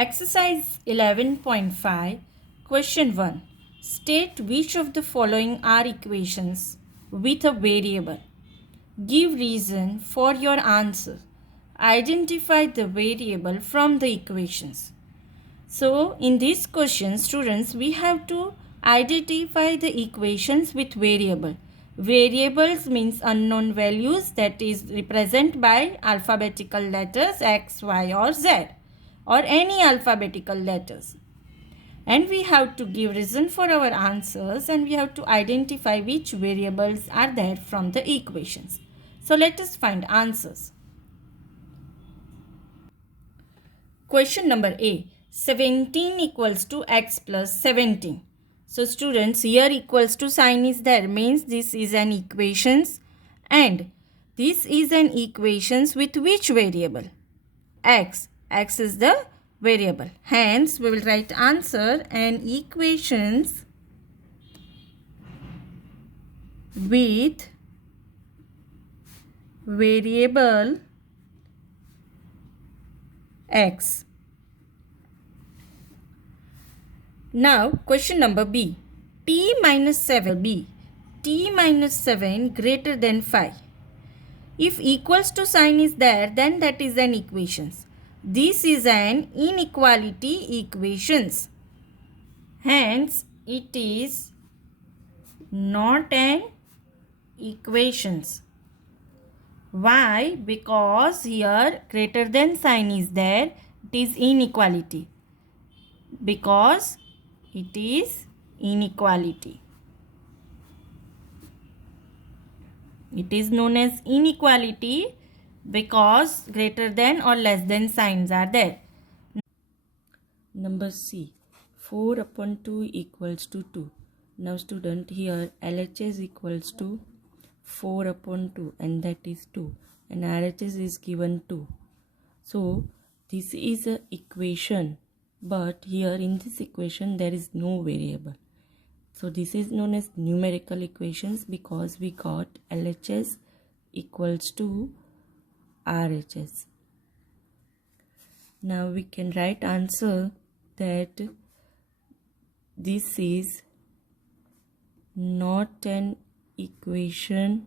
Exercise 11.5, Question 1. State which of the following are equations with a variable. Give reason for your answer. Identify the variable from the equations. So, in this question, students, we have to identify the equations with variable. Variables means unknown values, that is represented by alphabetical letters X, Y or Z, or any alphabetical letters. And we have to give reason for our answers, and we have to identify which variables are there from the equations. So let us find answers. Question number A. 17 equals to x plus 17. So students, here equals to sign is there, means this is an equations, and this is an equations with which variable? X. X is the variable. Hence, we will write answer and equations with variable X. Now, question number B. T minus 7 B. T minus 7 greater than 5. If equals to sign is there, then that is an equations. This is an inequality equations. Hence, it is not an equations. Why? Because here greater than sign is there. It is inequality. Because it is inequality. It is known as inequality because greater than or less than signs are there. Number C. 4 upon 2 equals to 2. Now student, here LHS equals to 4 upon 2 and that is 2, and RHS is given 2. So this is a equation, but here in this equation there is no variable. So this is known as numerical equations because we got LHS equals to RHS. Now we can write answer that this is not an equation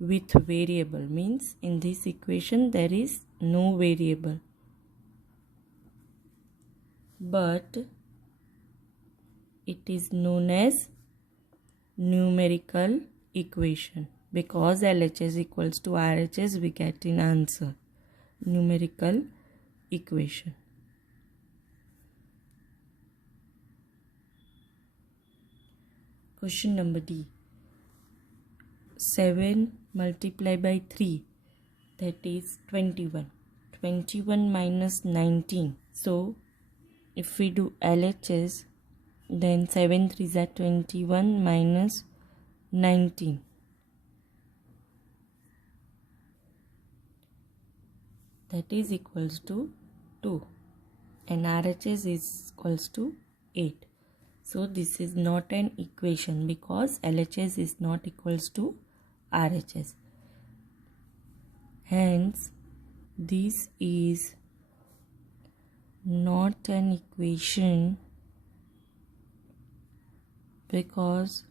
with variable, means in this equation there is no variable, but it is known as numerical equation because LHS equals to RHS we get in answer numerical equation. Question number D. 7 multiplied by 3, that is 21. 21 minus 19. So if we do LHS, then 7 3s are 21 minus 19. That is equals to 2, and RHS is equals to 8. So this is not an equation because LHS is not equals to RHS. Hence, this is not an equation because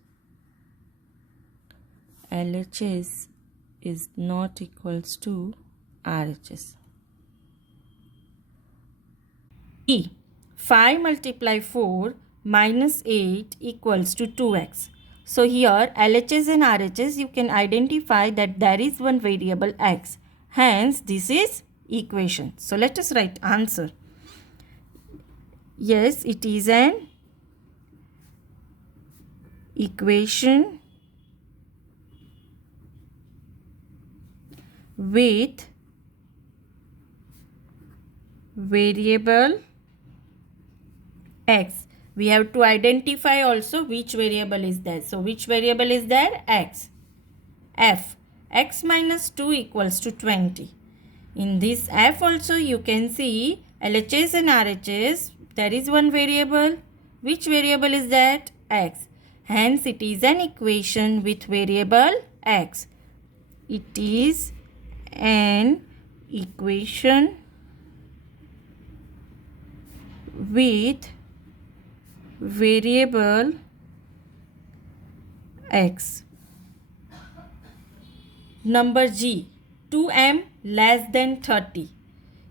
LHS is not equals to RHS. E. 5 multiply 4 minus 8 equals to 2x. So here LHS and RHS you can identify that there is one variable x. Hence this is equation. So let us write answer. Yes, it is an equation with variable x. We have to identify also which variable is there. So which variable is there? X. F. X minus 2 equals to 20. In this F also you can see LHS and RHS. There is one variable. Which variable is that? X. Hence it is an equation with variable x. It is an equation with variable x. Number G, 2m less than 30.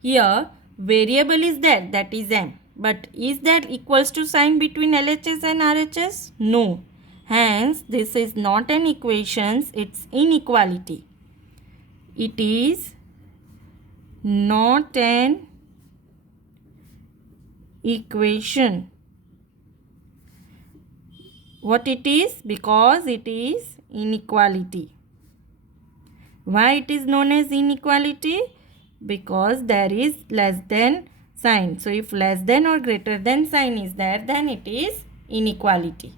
Here variable is there, that is m. But is that equals to sign between LHS and RHS? No. Hence this is not an equation, it's inequality. It is not an equation. What it is? Because it is inequality. Why it is known as inequality? Because there is less than sign. So if less than or greater than sign is there, then it is inequality.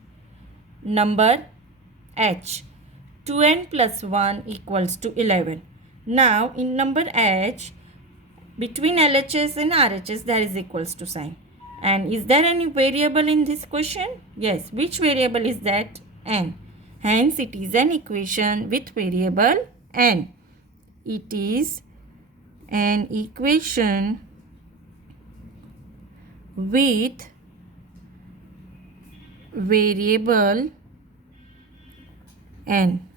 Number H, 2n plus 1 equals to 11. Now in number H, between LHS and RHS there is equals to sign. And is there any variable in this question? Yes. Which variable is that? N. Hence it is an equation with variable n. It is an equation with variable n.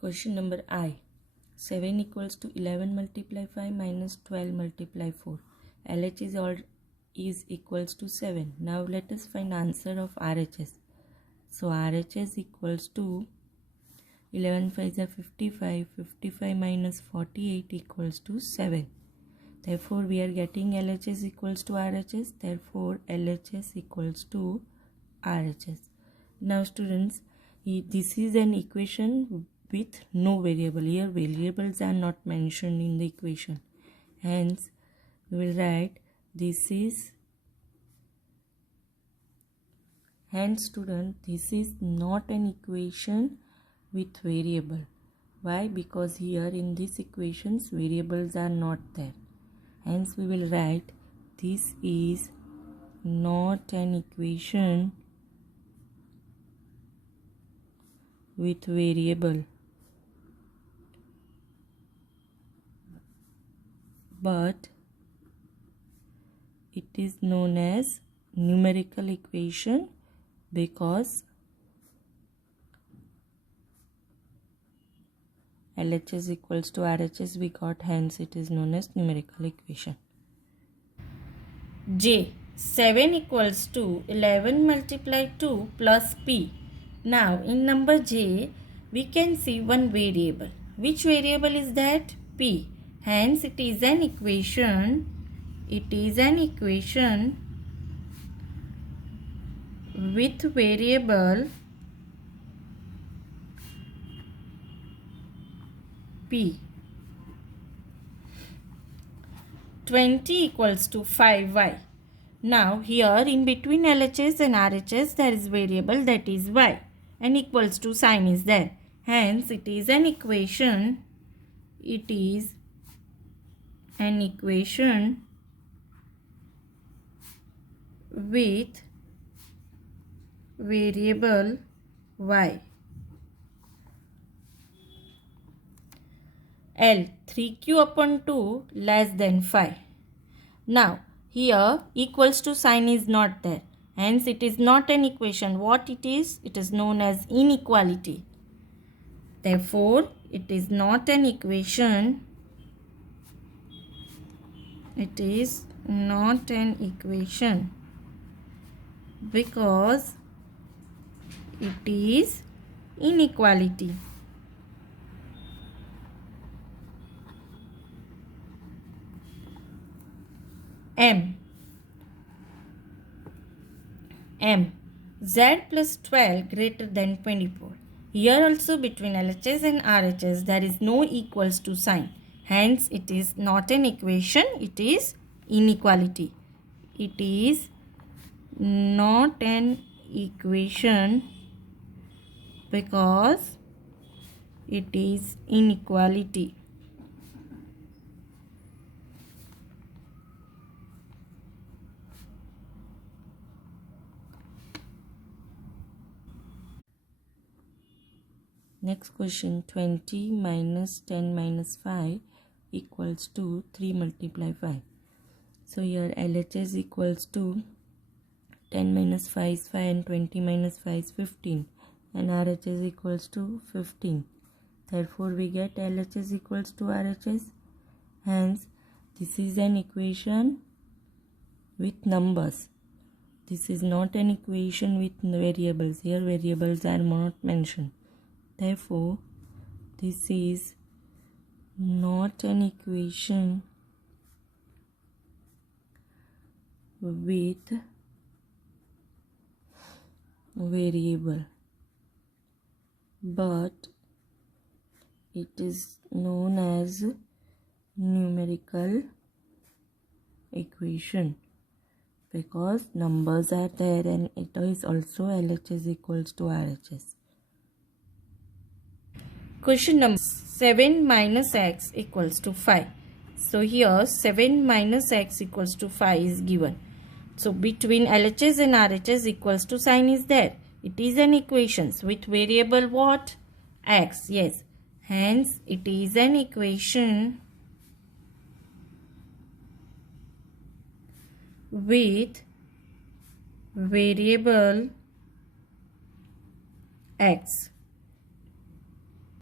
Question number I. 7 equals to 11 multiply 5 minus 12 multiply 4. LHS is equals to 7. Now let us find answer of RHS. So RHS equals to 11 5 is 55. 55 minus 48 equals to 7. Therefore we are getting LHS equals to RHS. Therefore LHS equals to RHS. Now students, this is an equation with no variable. Here variables are not mentioned in the equation. Hence we will write this is. Hence student, this is not an equation with variable. Why? Because here in these equations variables are not there. Hence we will write this is not an equation with variable, but it is known as numerical equation because LHS equals to RHS we got, hence it is known as numerical equation. J, 7 equals to 11 multiply 2 plus P. Now in number J we can see one variable. Which variable is that? P. Hence it is an equation. It is an equation with variable P. 20 equals to 5y. Now here in between LHS and RHS there is variable, that is y, and equals to sign is there. Hence it is an equation. It is an equation with variable y. L, 3q upon 2 less than 5. Now here equals to sign is not there. Hence it is not an equation. What it is? It is known as inequality. Therefore it is not an equation. It is not an equation because it is inequality. M, Z plus 12 greater than 24. Here also between LHS and RHS there is no equals to sign. Hence it is not an equation, it is inequality. It is not an equation because it is inequality. Next question, 20 minus 10 minus 5 equals to 3 multiply 5. So here LHS equals to 10 minus 5 is 5 and 20 minus 5 is 15 and RHS equals to 15. Therefore we get LHS equals to RHS. Hence this is an equation with numbers. This is not an equation with variables. Here variables are not mentioned. Therefore, this is not an equation with variable, but it is known as numerical equation because numbers are there and it is also LHS equals to RHS. Question number 7 minus x equals to 5. So here 7 minus x equals to 5 is given. So between LHS and RHS equals to sign is there. It is an equation with variable what? X. Yes. Hence it is an equation with variable x.